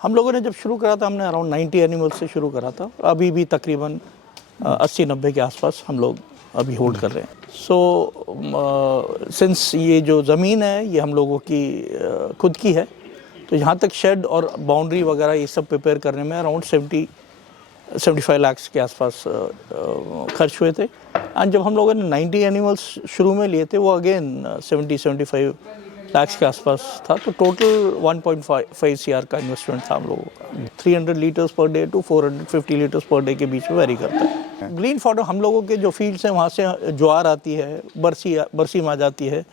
हम लोगों ने जब शुरू करा था हमने अराउंड 90 एनिमल्स से शुरू करा था। अभी भी तकरीबन 80-90 के आसपास हम लोग अभी होल्ड कर रहे हैं। सो सिंस ये जो ज़मीन है ये हम लोगों की खुद की है, तो यहाँ तक शेड और बाउंड्री वगैरह ये सब प्रिपेयर करने में अराउंड 75 लाख के आसपास खर्च हुए थे। एंड जब हम लोगों ने 90 एनिमल्स शुरू में लिए थे वो अगेन 70-75 लाख के आसपास था, तो टोटल 1.5 CR का इन्वेस्टमेंट था हम लोगों का। 300 litres per day to 450 litres per day के बीच में वेरी करता है। ग्रीन फॉडर हम लोगों के जो फील्ड्स हैं वहाँ से ज्वार आती है, बरसीम आ जाती है,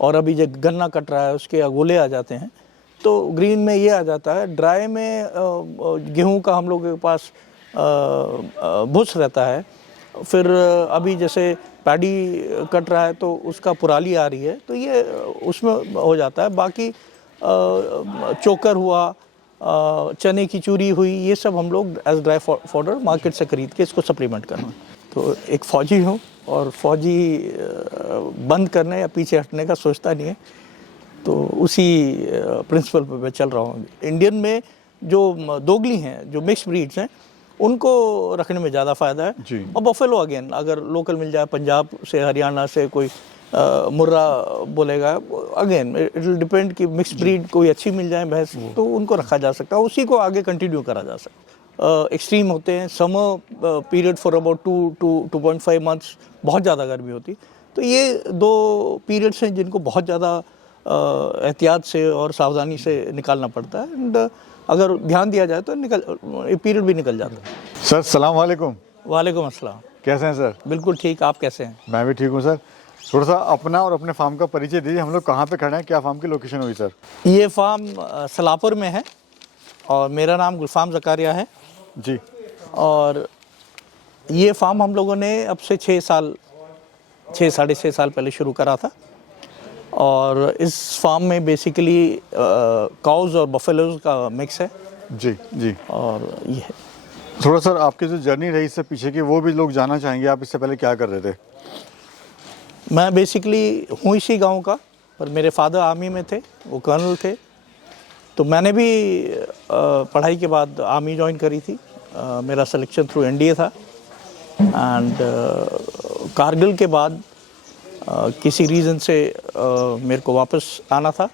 और अभी जो गन्ना कट रहा है उसके अगोले आ जाते हैं, तो ग्रीन में ये आ जाता है। ड्राई में गेहूं का हम लोगों के पास भुस रहता है। फिर अभी जैसे पैडी कट रहा है तो उसका पुराली आ रही है, तो ये उसमें हो जाता है। बाकी चोकर हुआ, चने की चूरी हुई, ये सब हम लोग एज ड्राई फॉडर मार्केट से खरीद के इसको सप्लीमेंट करना। तो एक फ़ौजी हूँ और फ़ौजी बंद करने या पीछे हटने का सोचता नहीं है, तो उसी प्रिंसिपल पे मैं चल रहा हूँ। इंडियन में जो दोगली हैं, जो मिक्स ब्रीड्स हैं, उनको रखने में ज़्यादा फ़ायदा है जी। और बफेलो अगेन अगर लोकल मिल जाए, पंजाब से हरियाणा से कोई मुर्रा बोलेगा, अगेन इट विल डिपेंड कि मिक्स ब्रीड कोई अच्छी मिल जाए भैंस तो उनको रखा जा सकता है, उसी को आगे कंटिन्यू करा जा सकता है। एक्सट्रीम होते हैं, summer period for about 2-2.5 months बहुत ज़्यादा गर्मी होती, तो ये दो पीरियड्स हैं जिनको बहुत ज़्यादा एहतियात से और सावधानी से निकालना पड़ता है। एंड अगर ध्यान दिया जाए तो ये पीरियड भी निकल जाता है। सर सलाम वालेकुम। वालेकुम अस्सलाम। कैसे हैं सर? बिल्कुल ठीक, आप कैसे हैं? मैं भी ठीक हूँ सर। थोड़ा सा अपना और अपने फार्म का परिचय दीजिए, हम लोग कहाँ पे खड़े हैं, क्या फार्म की लोकेशन हुई सर? ये फार्म सलापुर में है और मेरा नाम गुलफाम ज़कारिया है। जी। और ये फार्म हम लोगों ने अब से 6-6.5 साल पहले शुरू करा था। और इस फार्म में बेसिकली काउज और बफेलोज का मिक्स है। जी जी। और ये है। थोड़ा सर आपकी जो जर्नी रही इससे पीछे की वो भी लोग जानना चाहेंगे, आप इससे पहले क्या कर रहे थे? मैं बेसिकली हूँ इसी गांव का, पर मेरे फादर आर्मी में थे, वो कर्नल थे, तो मैंने भी पढ़ाई के बाद आर्मी ज्वाइन करी थी। मेरा सिलेक्शन थ्रू NDA था। एंड कारगिल के बाद किसी रीज़न से मेरे को वापस आना था,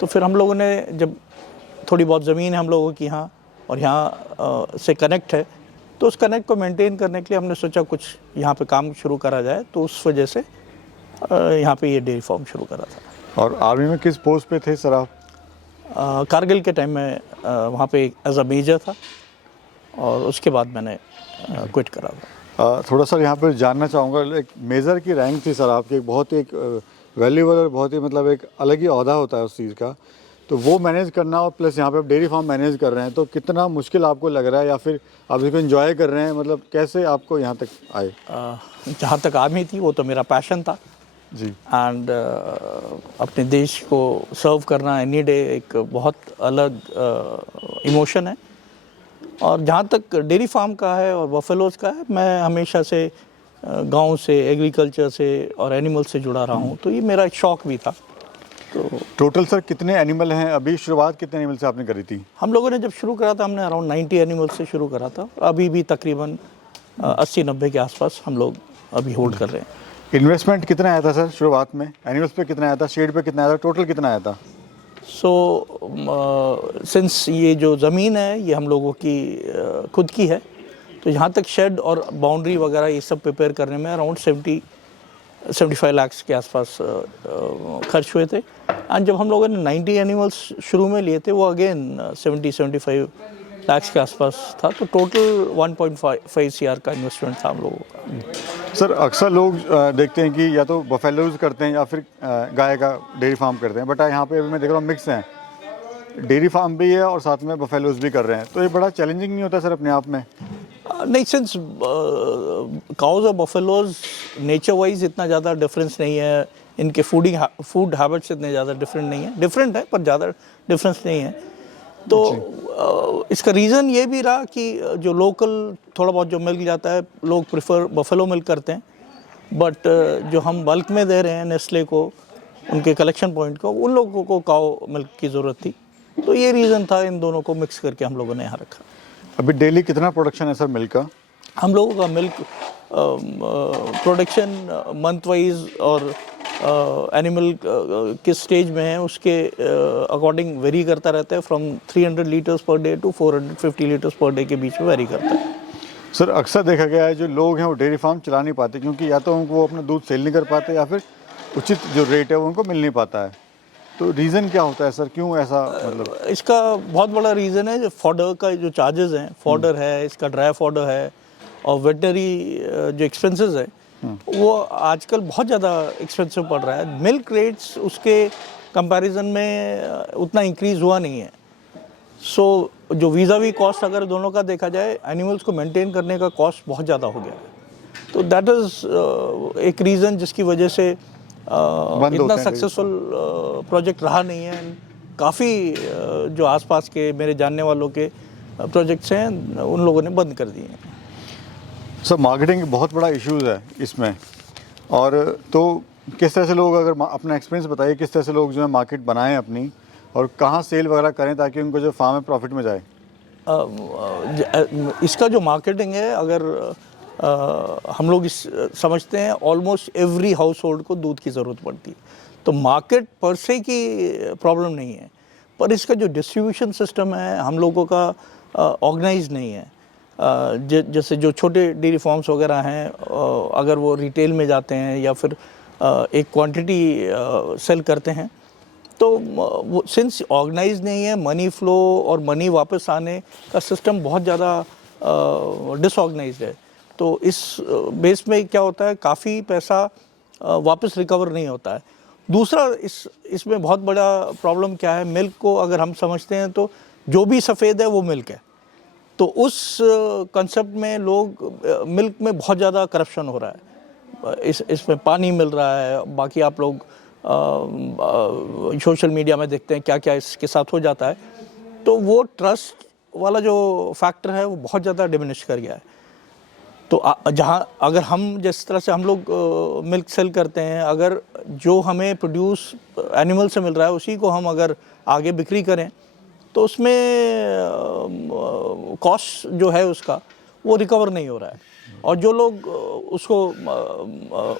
तो फिर हम लोगों ने जब थोड़ी बहुत ज़मीन है हम लोगों की यहाँ और यहाँ से कनेक्ट है, तो उस कनेक्ट को मेंटेन करने के लिए हमने सोचा कुछ यहाँ पे काम शुरू करा जाए, तो उस वजह से यहाँ पे ये डेयरी फार्म शुरू करा था। और आर्मी में किस पोस्ट पे थे सर आप? कारगिल के टाइम में वहाँ पे एज अ मेजर था और उसके बाद मैंने क्विट करा था। थोड़ा सर यहाँ पर जानना चाहूँगा, एक मेजर की रैंक थी सर आपकी, बहुत ही एक वैल्यूबल और बहुत ही मतलब एक अलग ही ओहदा होता है उस चीज़ का, तो वो मैनेज करना और प्लस यहाँ पे आप डेयरी फार्म मैनेज कर रहे हैं, तो कितना मुश्किल आपको लग रहा है या फिर आप इसको एंजॉय कर रहे हैं, मतलब कैसे आपको यहाँ तक आए? जहाँ तक आर्मी थी वो तो मेरा पैशन था जी। एंड अपने देश को सर्व करना एनी डे एक बहुत अलग इमोशन है। और जहाँ तक डेयरी फार्म का है और बफेलोज का है, मैं हमेशा से गांव से, एग्रीकल्चर से और एनिमल से जुड़ा रहा हूँ, तो ये मेरा एक शौक़ भी था। तो टोटल सर कितने एनिमल हैं अभी? शुरुआत कितने एनिमल से आपने करी थी? हम लोगों ने जब शुरू करा था हमने अराउंड 90 एनिमल से शुरू करा था। अभी भी तकरीबन 80-90 के आसपास हम लोग अभी होल्ड कर रहे हैं। इन्वेस्टमेंट कितना आया था सर शुरुआत में? एनिमल्स पे कितना आया था, शेड पे कितना आया था, टोटल कितना आया था? सो सिंस ये जो ज़मीन है ये हम लोगों की खुद की है, तो यहाँ तक शेड और बाउंड्री वगैरह ये सब प्रिपेयर करने में अराउंड 70-75 लाख के आसपास खर्च हुए थे। एंड जब हम लोगों ने 90 एनिमल्स शुरू में लिए थे वो अगेन 70-75 लाख के आसपास था, तो टोटल 1.5 CR का इन्वेस्टमेंट था हम लोगों का। सर अक्सर लोग देखते हैं कि या तो बफेलोज करते हैं या फिर गाय का डेयरी फार्म करते हैं, बट यहाँ पे अभी मैं देख रहा हूँ मिक्स हैं, डेयरी फार्म भी है और साथ में बफेलोज भी कर रहे हैं, तो ये बड़ा चैलेंजिंग नहीं होता सर अपने आप में? नहीं, सिंस काउज और बफेलोज नेचर वाइज इतना ज़्यादा डिफरेंस नहीं है, इनके फूड हैबिट्स इतने ज़्यादा डिफरेंट नहीं है, डिफरेंट है पर ज़्यादा डिफरेंस नहीं है। तो इसका रीज़न ये भी रहा कि जो लोकल थोड़ा बहुत जो मिल्क जाता है लोग प्रेफर बफेलो मिल्क करते हैं, बट जो हम बल्क में दे रहे हैं नेस्ले को, उनके कलेक्शन पॉइंट को, उन लोगों को काऊ मिल्क की ज़रूरत थी, तो ये रीज़न था, इन दोनों को मिक्स करके हम लोगों ने यहाँ रखा। अभी डेली कितना प्रोडक्शन है सर मिल्क का? हम लोगों का मिल्क प्रोडक्शन मंथ वाइज और एनिमल किस स्टेज में है उसके अकॉर्डिंग वेरी करता रहता है। From 300 litres per day to 450 litres per day के बीच में वेरी करता है। सर अक्सर देखा गया है जो लोग हैं वो डेयरी फार्म चला नहीं पाते, क्योंकि या तो उनको वो अपना दूध सेल नहीं कर पाते या फिर उचित जो रेट है वो उनको मिल नहीं पाता है। तो रीज़न क्या होता है सर, क्यों ऐसा मतलब? इसका बहुत बड़ा रीज़न है जो फॉडर का जो चार्जेस हैं, फॉडर है, इसका ड्राई फॉडर है, और वेटनरी जो एक्सपेंसेस है वो आजकल बहुत ज़्यादा एक्सपेंसिव पड़ रहा है। मिल्क रेट्स उसके कंपैरिजन में उतना इंक्रीज़ हुआ नहीं है। सो जो वीज़ा कॉस्ट अगर दोनों का देखा जाए, एनिमल्स को मेंटेन करने का कॉस्ट बहुत ज़्यादा हो गया है। तो दैट इज़ एक रीज़न जिसकी वजह से इतना सक्सेसफुल प्रोजेक्ट रहा नहीं है। काफ़ी जो आसपास के मेरे जानने वालों के प्रोजेक्ट्स हैं उन लोगों ने बंद कर दिए हैं। सर मार्केटिंग बहुत बड़ा इश्यूज़ है इसमें, और तो किस तरह से लोग, अगर अपना एक्सपीरियंस बताइए, किस तरह से लोग जो है मार्केट बनाएं अपनी, और कहाँ सेल वगैरह करें ताकि उनको जो फार्म है प्रॉफिट में जाए? इसका जो मार्केटिंग है, अगर हम लोग इस समझते हैं ऑलमोस्ट एवरी हाउस होल्ड को दूध की ज़रूरत पड़ती है, तो मार्केट पर से की प्रॉब्लम नहीं है, पर इसका जो डिस्ट्रीब्यूशन सिस्टम है हम लोगों का ऑर्गेनाइज नहीं है। जैसे जो छोटे डेयरी फार्म्स वगैरह हैं, अगर वो रिटेल में जाते हैं या फिर एक क्वांटिटी सेल करते हैं, तो वो सिंस ऑर्गेनाइज नहीं है, मनी फ्लो और मनी वापस आने का सिस्टम बहुत ज़्यादा डिसऑर्गेनाइज्ड है। तो इस बेस में क्या होता है, काफ़ी पैसा वापस रिकवर नहीं होता है। दूसरा इसमें बहुत बड़ा प्रॉब्लम क्या है, मिल्क को अगर हम समझते हैं तो जो भी सफ़ेद है वो मिल्क है। तो उस कंसेप्ट में लोग मिल्क में बहुत ज़्यादा करप्शन हो रहा है। इसमें पानी मिल रहा है, बाकी आप लोग सोशल मीडिया में देखते हैं क्या क्या इसके साथ हो जाता है। तो वो ट्रस्ट वाला जो फैक्टर है वो बहुत ज़्यादा डिमिनिश कर गया है। तो जहाँ अगर हम जिस तरह से हम लोग मिल्क सेल करते हैं, अगर जो हमें प्रोड्यूस एनिमल से मिल रहा है उसी को हम अगर आगे बिक्री करें तो उसमें कॉस्ट जो है उसका वो रिकवर नहीं हो रहा है, और जो लोग उसको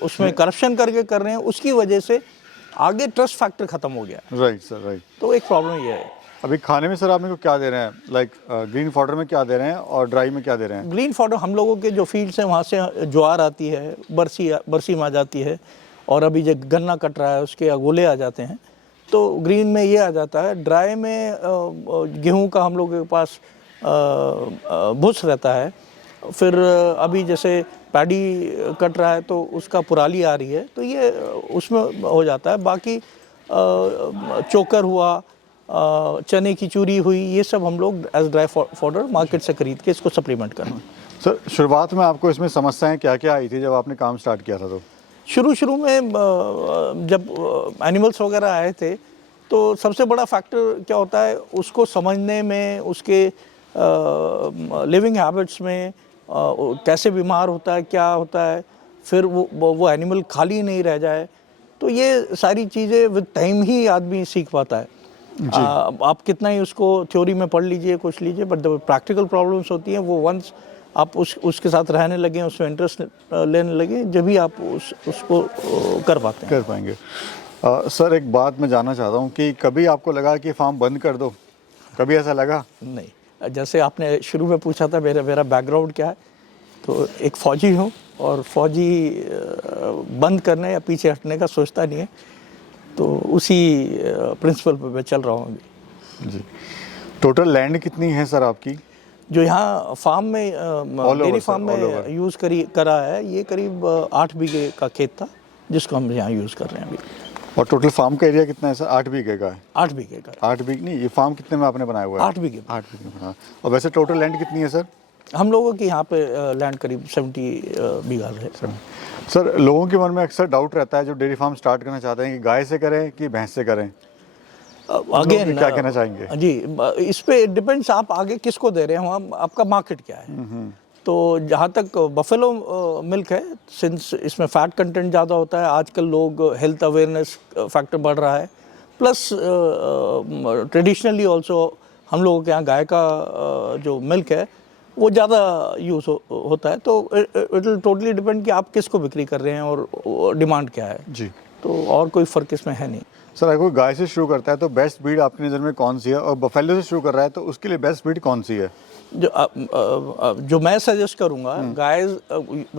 उसमें करप्शन करके कर रहे हैं उसकी वजह से आगे ट्रस्ट फैक्टर ख़त्म हो गया। Right sir, right. तो एक प्रॉब्लम ये है। अभी खाने में सर आप मेरे को क्या दे रहे हैं, लाइक ग्रीन फॉडर में क्या दे रहे हैं और ड्राई में क्या दे रहे हैं? ग्रीन फॉडर हम लोगों के जो फील्ड्स हैं वहाँ से ज्वार आती है, बरसी में आ जाती है, और अभी जो गन्ना कट रहा है उसके अगोले आ जाते हैं, तो ग्रीन में ये आ जाता है। ड्राई में गेहूं का हम लोगों के पास भुस रहता है। फिर अभी जैसे पैडी कट रहा है तो उसका पुराली आ रही है, तो ये उसमें हो जाता है। बाकी चोकर हुआ, चने की चूरी हुई, ये सब हम लोग एज ड्राई फॉडर मार्केट से खरीद के इसको सप्लीमेंट करना। सर शुरुआत में आपको इसमें समस्याएं क्या क्या आई थी जब आपने काम स्टार्ट किया था? तो शुरू में जब एनिमल्स वगैरह आए थे तो सबसे बड़ा फैक्टर क्या होता है, उसको समझने में, उसके लिविंग हैबिट्स में, कैसे बीमार होता है, क्या होता है, फिर वो एनिमल खाली नहीं रह जाए। तो ये सारी चीज़ें विद टाइम ही आदमी सीख पाता है। आप कितना ही उसको थ्योरी में पढ़ लीजिए, कुछ लीजिए, बट द प्रैक्टिकल प्रॉब्लम्स होती हैं वो वंस आप उसके साथ रहने लगे, उसमें इंटरेस्ट लेने लगे, जब भी आप उसको कर पाते हैं, कर पाएंगे। सर एक बात मैं जानना चाहता हूँ कि कभी आपको लगा कि फार्म बंद कर दो, कभी ऐसा लगा? नहीं। जैसे आपने शुरू में पूछा था मेरा बैकग्राउंड क्या है, तो एक फ़ौजी हूँ, और फ़ौजी बंद करने या पीछे हटने का सोचता नहीं है, तो उसी प्रिंसिपल पे मैं चल रहा हूँ अभी। जी। टोटल लैंड कितनी है सर आपकी जो यहाँ फार्म में, डेयरी फार्म में यूज़ करा है? ये करीब 8 बीघे का खेत था जिसको हम यहाँ यूज़ कर रहे हैं अभी। और टोटल फार्म का एरिया कितना है सर? 8 बीघे का है। 8 बीघे का। 8 बीघे नहीं, ये फार्म कितने में आपने बनाया हुआ है? 8 बीघे। 8 बीघे में, हाँ। और वैसे टोटल लैंड कितनी है सर? हम लोगों की यहाँ पे लैंड करीब 70 बीघा है। सर लोगों के मन में अक्सर डाउट रहता है जो डेयरी फार्म स्टार्ट करना चाहते हैं कि गाय से करें कि भैंस से करें, अगेन क्या कहना चाहेंगे? जी, इस पे डिपेंड्स आप आगे किसको दे रहे हो, आपका मार्केट क्या है। तो जहाँ तक बफेलो मिल्क है, सिंस इसमें फ़ैट कंटेंट ज़्यादा होता है, आजकल लोग हेल्थ अवेयरनेस फैक्टर बढ़ रहा है, प्लस ट्रेडिशनली ऑल्सो हम लोगों के यहाँ गाय का जो मिल्क है वो ज़्यादा यूज़ होता है। तो इट विल टोटली डिपेंड कि आप किसको बिक्री कर रहे हैं और डिमांड क्या है जी। तो और कोई फ़र्क इसमें है नहीं। सर अगर कोई गाय से शुरू करता है तो बेस्ट ब्रीड आपकी नज़र में कौन सी है, और बफेलो से शुरू कर रहा है तो उसके लिए बेस्ट ब्रीड कौन सी है? जो मैं सजेस्ट करूँगा, गाय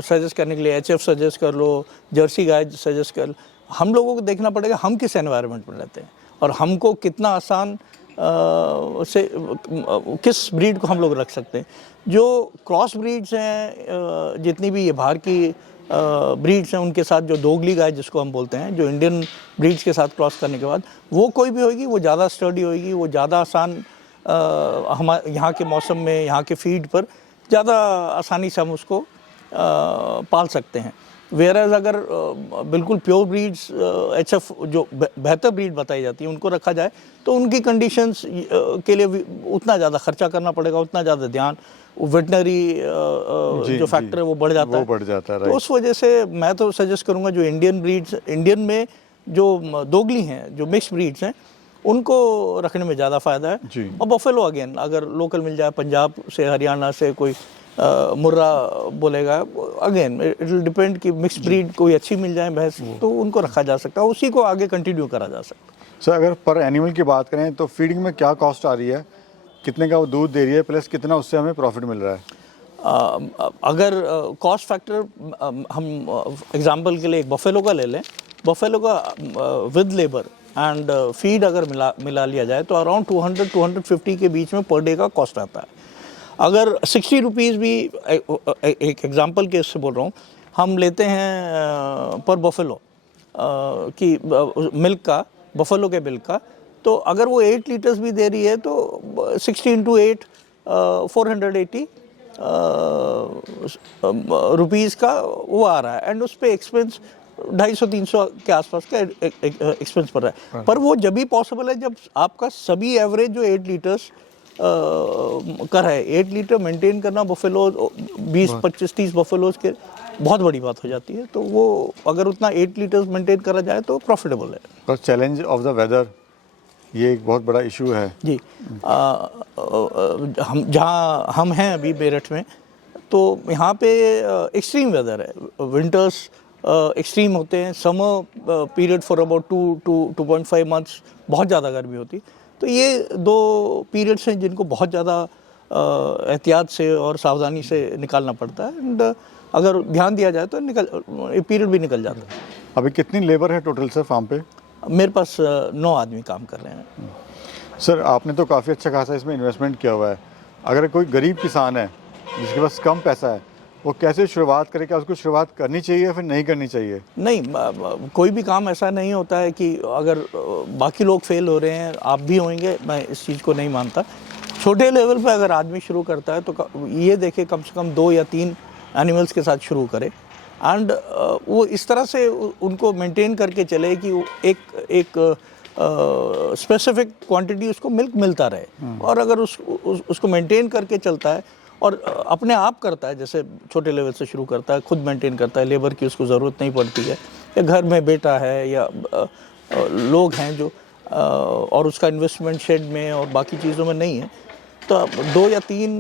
सजेस्ट करने के लिए एचएफ सजेस्ट कर लो, जर्सी गाय सजेस्ट कर लो। हम लोगों को देखना पड़ेगा हम किस एनवायरनमेंट में रहते हैं और हमको कितना आसान से किस ब्रीड को हम लोग रख सकते हैं। जो क्रॉस ब्रीड्स हैं, जितनी भी ये बाहर की ब्रीड्स हैं, उनके साथ जो दोगली गाय जिसको हम बोलते हैं, जो इंडियन ब्रीड्स के साथ क्रॉस करने के बाद वो कोई भी होगी, वो ज़्यादा स्टडी होगी, वो ज़्यादा आसान हमारे यहाँ के मौसम में, यहाँ के फीड पर ज़्यादा आसानी से हम उसको पाल सकते हैं। वेयरएज अगर बिल्कुल प्योर ब्रीड्स एचएफ जो बेहतर ब्रीड बताई जाती है उनको रखा जाए तो उनकी कंडीशंस के लिए उतना ज़्यादा खर्चा करना पड़ेगा, उतना ज़्यादा ध्यान, वेटनरी जो फैक्टर है वो बढ़ जाता है। तो उस वजह से मैं तो सजेस्ट करूँगा जो इंडियन ब्रीड्स, इंडियन में जो दोगली हैं, जो मिक्स ब्रीड्स हैं, उनको रखने में ज़्यादा फ़ायदा है। और बफेलो अगेन अगर लोकल मिल जाए, पंजाब से, हरियाणा से कोई मुर्रा बोलेगा, अगेन इट विल डिपेंड कि मिक्स ब्रीड कोई अच्छी मिल जाए भैंस तो उनको रखा जा सकता है, उसी को आगे कंटिन्यू करा जा सकता है। सर अगर पर एनिमल की बात करें तो फीडिंग में क्या कॉस्ट आ रही है, कितने का वो दूध दे रही है, प्लस कितना उससे हमें प्रॉफिट मिल रहा है? अगर कॉस्ट फैक्टर हम एग्जांपल के लिए एक बफेलो का ले लें, बफेलो का विद लेबर एंड फीड अगर मिला लिया जाए तो अराउंड 200-250 के बीच में पर डे का कॉस्ट आता है। अगर 60 रुपीज़ भी, एक एग्जांपल के इससे बोल रहा हूँ, हम लेते हैं पर बफेलो की मिल्क का, बफेलो के मिल्क का, तो अगर वो 8 लीटर्स भी दे रही है तो 60 into 8 480 रुपीज़ का वो आ रहा है। एंड उस पर एक्सपेंस 250-300 के आसपास का एक्सपेंस पड़ रहा है। पर वो जब भी पॉसिबल है जब आपका सभी एवरेज जो 8 लीटर्स कर है, 8 लीटर मेंटेन करना बफेलो 20-25-30 बफेलोज के बहुत बड़ी बात हो जाती है। तो वो अगर उतना 8 लीटर्स मेंटेन करा जाए तो प्रॉफिटेबल है। पर चैलेंज ऑफ द वेदर ये एक बहुत बड़ा इशू है जी। हम जहाँ हम हैं अभी मेरठ में, तो यहाँ पे एक्सट्रीम वेदर है, विंटर्स एक्सट्रीम होते हैं, summer period for about 2-2.5 months बहुत ज़्यादा गर्मी होती। तो ये दो पीरियड्स हैं जिनको बहुत ज़्यादा एहतियात से और सावधानी से निकालना पड़ता है। एंड अगर ध्यान दिया जाए तो पीरियड भी निकल जाता है। अभी कितनी लेबर है टोटल सर फार्म पे? मेरे पास 9 आदमी काम कर रहे हैं। सर आपने तो काफ़ी अच्छा खासा इसमें इन्वेस्टमेंट किया हुआ है। अगर कोई गरीब किसान है जिसके पास कम पैसा है, वो कैसे शुरुआत करे? क्या उसको शुरुआत करनी चाहिए या फिर नहीं करनी चाहिए? नहीं, कोई भी काम ऐसा नहीं होता है कि अगर बाकी लोग फेल हो रहे हैं आप भी होंगे, मैं इस चीज़ को नहीं मानता। छोटे लेवल पे अगर आदमी शुरू करता है तो ये देखे कम से कम 2 या 3 एनिमल्स के साथ शुरू करे एंड वो इस तरह से उनको मेंटेन करके चले कि एक स्पेसिफिक क्वांटिटी उसको मिल्क मिलता रहे। और अगर उसको मेंटेन करके चलता है और अपने आप करता है, जैसे छोटे लेवल से शुरू करता है, खुद मेंटेन करता है, लेबर की उसको ज़रूरत नहीं पड़ती है, या घर में बेटा है या लोग हैं जो और उसका इन्वेस्टमेंट शेड में और बाकी चीज़ों में नहीं है, तो 2 या 3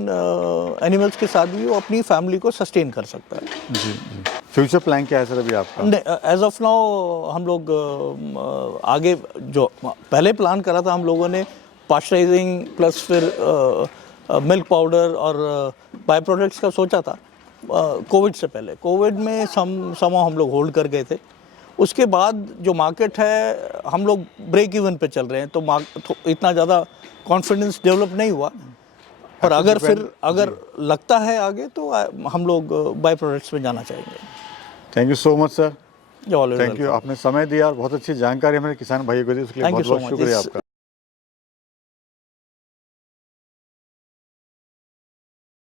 एनिमल्स के साथ भी वो अपनी फैमिली को सस्टेन कर सकता है। जी जी। फ्यूचर प्लान क्या है सर अभी आपका? नहीं, एज ऑफ नाउ हम लोग आगे जो पहले प्लान करा था हम लोगों ने पास्चराइजिंग प्लस फिर मिल्क पाउडर और बाय प्रोडक्ट्स का सोचा था कोविड से पहले। कोविड में समय हम लोग होल्ड कर गए थे। उसके बाद जो मार्केट है हम लोग ब्रेक इवन पे चल रहे हैं, तो इतना ज़्यादा कॉन्फिडेंस डेवलप नहीं हुआ। और अगर लगता है आगे तो हम लोग बाय प्रोडक्ट्स में जाना चाहेंगे। Thank you so much sir. Thank you, आपने समय दिया और बहुत अच्छी जानकारी हमारे किसान भाइयों को दी, उसके लिए बहुत बहुत शुक्रिया आपका।